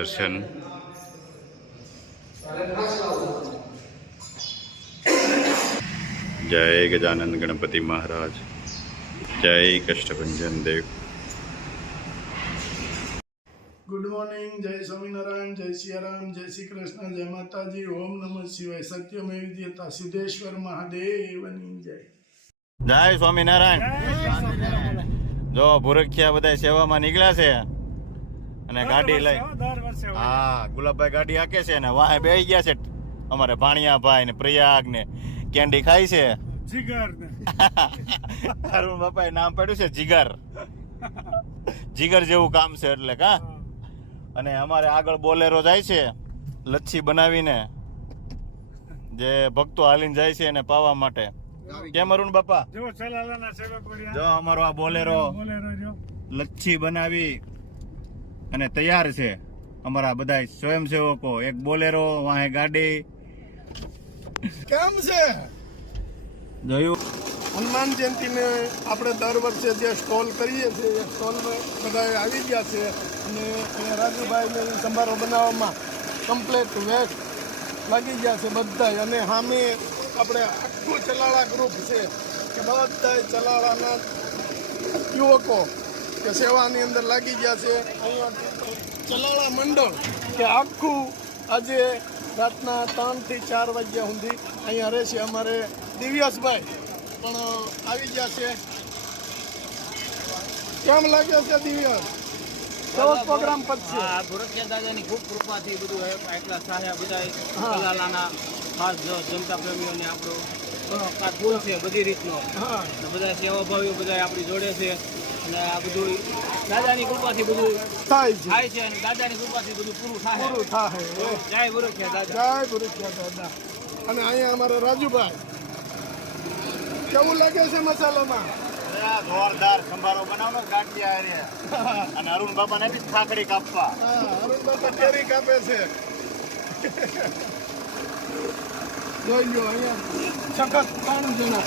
દર્શન. જય ગજાનંદ ગણપતિ મહારાજ, જય કષ્ટભંજન દેવ. ગુડ મોર્નિંગ, જય સ્વામિનારાયણ, જય સિયારામ, જય શ્રી કૃષ્ણ, જય માતાજી, ઓમ નમઃ શિવાય. સત્યમેવ જયતા સિદ્ધેશ્વર મહાદેવની જય. જય સ્વામિનારાયણ. જો ભૂરખિયા બધા સેવામાં નીકળ્યા છે અને ગાડી લઈ, હા ગુલાબભાઈ ગાડી હાકે છે ને વાહે બેસી ગયા છે અમારે ભાણિયાભાઈ ને પ્રયાગ ને કેન્ડી ખાય છે. જીગર અરુણ બાપાએ નામ પાડ્યું છે જીગર. જીગર જેવું કામ છે એટલે કા. અને અમારે આગળ બોલેરો જાય છે લચ્છી બનાવીને, જે ભક્તો હાલીને જાય છે એને પાવા માટે. કેમ અરુણ બાપા? જો અમારો આ બોલેરો લચ્છી બનાવી અને તૈયાર છે. અમારા બધા સ્વયંસેવકો, એક બોલેરો વાહે ગાડી. કેમ છે? જોયું હનુમાન જયંતિને આપણે દર વર્ષે જે સ્ટોલ કરીએ છીએ એ સ્ટોલ બધા આવી ગયા છે અને અહીંયા રાજુભાઈને સંભારો બનાવવામાં કમ્પ્લેટ વેસ્ટ લાગી ગયા છે બધા. અને સામે આપણે આખું ચલાળા ગ્રુપ છે કે બધા ચલાળાના યુવકો કે સેવાની અંદર લાગી ગયા છે. અહીંયા ચલાળા મંડળ કે આખું આજે રાતના 3 થી 4 વાગ્યા સુધી અહીંયા રહેશે. અમારે દિવ્યાસભાઈ પણ આવી ગયા છે. કેમ લાગે છે દિવ્યાસ? કેવો પ્રોગ્રામ પતશે? ભૂરખિયા દાદાની ખૂબ કૃપાથી બધું એટલા સાહ્યા બધા કલાલાના ખાસ જનતા પ્રેમીઓને આપણો ફૂલ છે બધી રીતનો. બધા સેવાભાવીઓ બધા આપણી જોડે છે અને આ બધું દાદાની કૃપાથી બધું થાય છે અને દાદાની કૃપાથી બધું પૂરું થાય. જય ભૂરખિયા દાદા, જય ભૂરખિયા દાદા. અને અહીંયા અમારે રાજુભાઈ, કેવું લાગે છે મસાલામાં? જોરદાર સંભારો બનાવવાનો ગાંઠિયા અને અરુણ બાપા ને બી ખાખડી કાપવા. અરુણ બાપા કેરી કાપે છે. જોઈ લો અહીંયા સખત 3 જણા.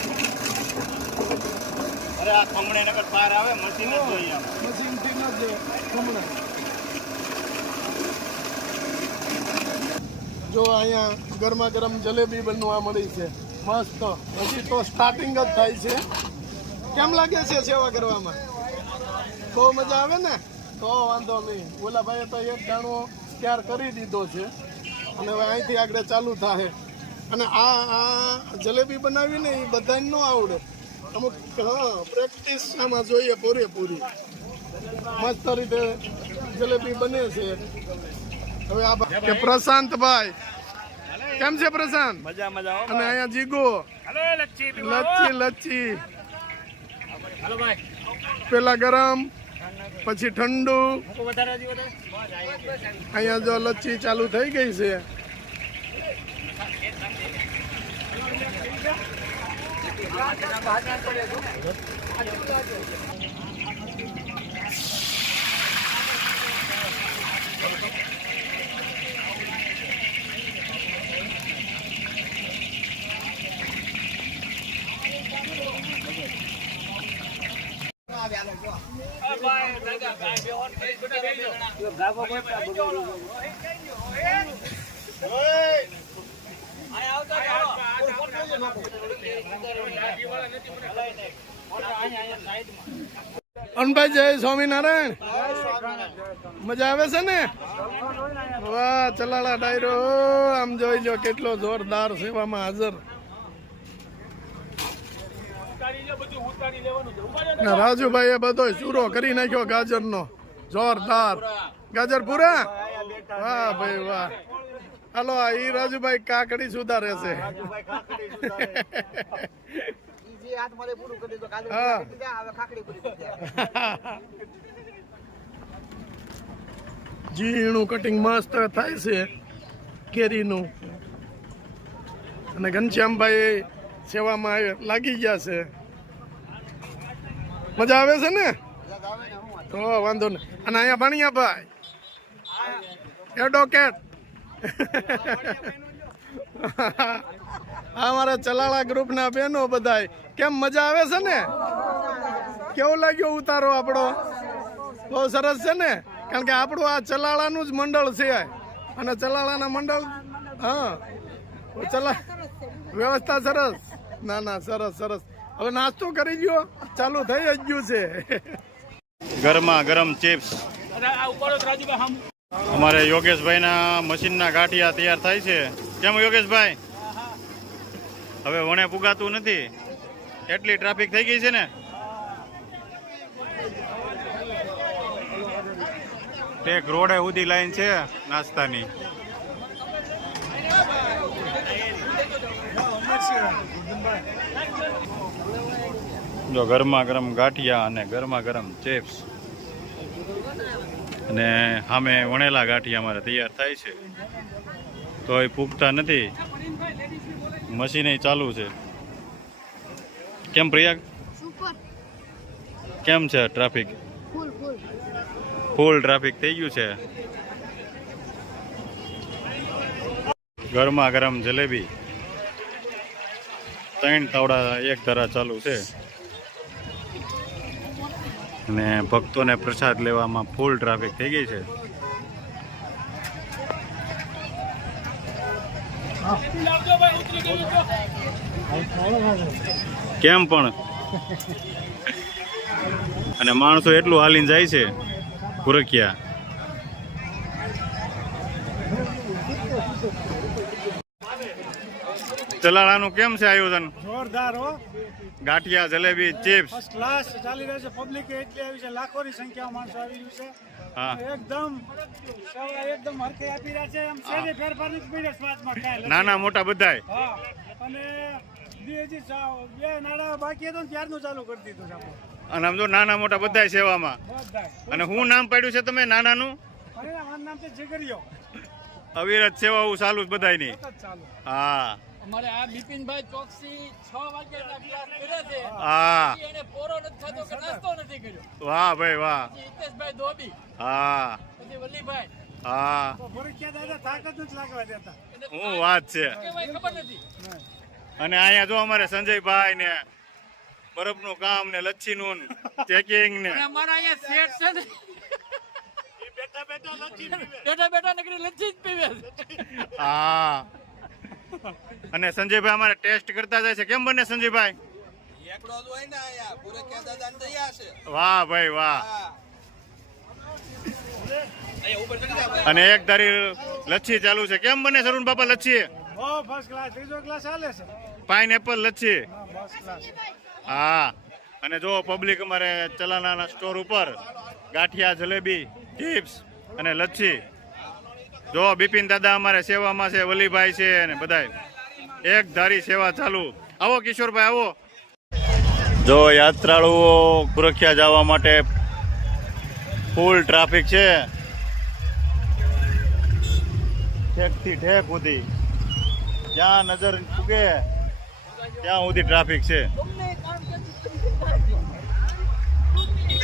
અરે આ ખમણે નગર પાર આવે મશીન જ જોઈએ. મશીનથી ન જ ખમણે. જો અહીંયા ગરમા ગરમ જલેબી બનવા મળી છે મસ્ત. હજી તો સ્ટાર્ટિંગ જ થાય છે. કેમ લાગે છે સેવા કરવામાં? બહુ મજા આવે ને? તો વાંધો નહીં. ઓલા ભાઈએ તો એક દાણો તૈયાર કરી દીધો છે અને હવે અહીંથી આગળ ચાલુ થાય. અને આ જલેબી બનાવીને એ બધાને ન આવડે. અમુક પ્રેક્ટિસ આમાં જોઈએ પૂરેપૂરી. મસ્ત રીતે જલેબી બને છે. હવે આ કે પ્રશાંતભાઈ, કેમ છે પ્રશાંત? મજા મજા. અને અહીંયા જીગો લચ્છી પેલા ગરમ પછી ઠંડુ. અહીંયા જો લચ્છી ચાલુ થઈ ગઈ છે. અનભાઈ જય સ્વામિનારાયણ. મજા આવે છે ને? વાહ, ચલાળા ડાયરો આમ જોઈ લો કેટલો જોરદાર સેવામાં હાજર. રાજુભાઈ એ બધો ચૂરો કરી નાખ્યો ગાજરનો. જોરદાર ગાજર પૂરા. વાહ ભાઈ વાહ. હાલો ઈ રાજુભાઈ કાકડી સુધારે છે. ઝીણું કટિંગ મસ્ત થાય છે કેરીનું. અને ઘનશ્યામભાઈ સેવામાં લાગી ગયા છે. મજા આવે છે ને? તો વાંધો નહીં. અને અહીંયા ભાણિયાભાઈ એડવોકેટ. અમારા ચલાળા ગ્રુપના બહેનો બધાય. કેમ મજા આવે છે ને? કેવો લાગ્યો ઉતારો આપણો? બહુ સરસ છે ને? કારણ કે આપણું આ ચલાળાનું જ મંડળ છે અને ચલાળાના મંડળ હા વ્યવસ્થા સરસ. ના ના સરસ સરસ. હવે નાસ્તો કરી ગયો ચાલુ થઈ જ ગયું છે. ગરમા ગરમ ચિપ્સ. અમારે યોગેશભાઈના મશીનના ગાંઠિયા તૈયાર થાય છે. કેમ યોગેશભાઈ? હવે વણે પુગાતું નથી, એટલી ટ્રાફિક થઈ ગઈ છે ને. એક રોડે ઉધી લાઈન છે નાસ્તાની. જો ગરમા ગરમ ગાંઠિયા અને ગરમા ગરમ ચિપ્સ અને સામે વણેલા ગાંઠિયા અમારે તૈયાર થાય છે. તો એ પૂગતા નથી, મશીન ચાલુ છે. કેમ પ્રિયા, કેમ છે ટ્રાફિક? ફૂલ ટ્રાફિક થઈ ગયું છે. ગરમા ગરમ જલેબી 3 તાવડા એક ધરા ચાલુ છે અને ભક્તોને પ્રસાદ લેવામાં ફૂલ ટ્રાફિક થઈ ગઈ છે. કેમ પણ અને માણસો એટલું હાલીને જાય છે કુરકિયા. ચલાળાનું કેમ છે આયોજન? જોરદાર હો. ગાંઠિયા, જલેબી, ચિપ્સ ફર્સ્ટ ક્લાસ ચાલી રહ્યું છે. પબ્લિક એટલી આવી છે, લાખોની સંખ્યામાં માણસો આવી રહ્યું છે. હા. એકદમ સેવા એકદમ હરખે આપી રહ્યા છે. આમ સેજે ફેરફાર નથી પડ્યો સ્વાદમાં કાંઈ. નાના મોટા બધાય. હા. અને બે નાણા બાકી હતો ને ત્યારનું ચાલુ કરી દીધું છે આપણે. અને આમ જો નાના મોટા બધાય સેવામાં. બધાય. અને હું નામ પાડ્યું છે તમે નાનાનું? અરે મારું નામ છે જીગરિયો. અવિરત સેવા ચાલુ જ બધાયની. સતત ચાલુ. હા અમારે આ બિપિનભાઈ ચોકસી 6 વાગ્યાના ક્લાસ કર્યા છે. હા. એને પોરો નથી થતો કે નાસ્તો નથી કર્યો. વાહ ભાઈ વાહ. પછી હિતેશભાઈ ધોબી, હા પછી વલ્લીભાઈ, હા. તો ભરખ્યા દાદા તાકાત નથી લાગવા દેતા. હું વાત છે. કેવાય ખબર નથી. અને અહીંયા જો અમારે સંજયભાઈ ને બરફનું કામ ને લચ્છીનું ચેકિંગ ને અને અમારા અહીંયા શેઠ છે ને બેઠા નકરી લચ્છી જ પીવે છે. હા. અને સંજયભાઈ અમારે ટેસ્ટ કરતા જાય છે. કેમ બને સંજયભાઈ? એકડો જ હોય ને આયા પુરખ્યા દાદાને તૈયાર છે. વાહ ભાઈ વાહ. અને એક ધારી લચ્છી ચાલુ છે. કેમ બને સરુણ બાપા લચ્છી? બહુ ફર્સ્ટ ક્લાસ. ત્રીજો ક્લાસ ચાલે છે. પાઇનએપલ લચ્છી. હા, ફર્સ્ટ ક્લાસ. હા. અને જો પબ્લિક અમારે ચલાનાના સ્ટોર ઉપર ગાંઠિયા, જલેબી, ચિપ્સ અને લચ્છી. જો બિપિન દાદા અમારે સેવામાં છે, વલીભાઈ છે અને બધાય એક ધારી સેવા ચાલુ. આવો કિશોરભાઈ આવો. જો યાત્રાળુઓ સુરક્ષા જવા માટે ફૂલ ટ્રાફિક છે. ઠેકથી ઠેક સુધી જ્યાં નજર પૂગે ત્યાં સુધી ટ્રાફિક છે.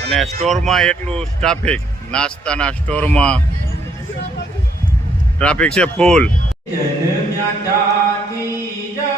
અને સ્ટોરમાં એટલું ટ્રાફિક, નાસ્તાના સ્ટોરમાં ટ્રાફિક છે ફૂલ. જય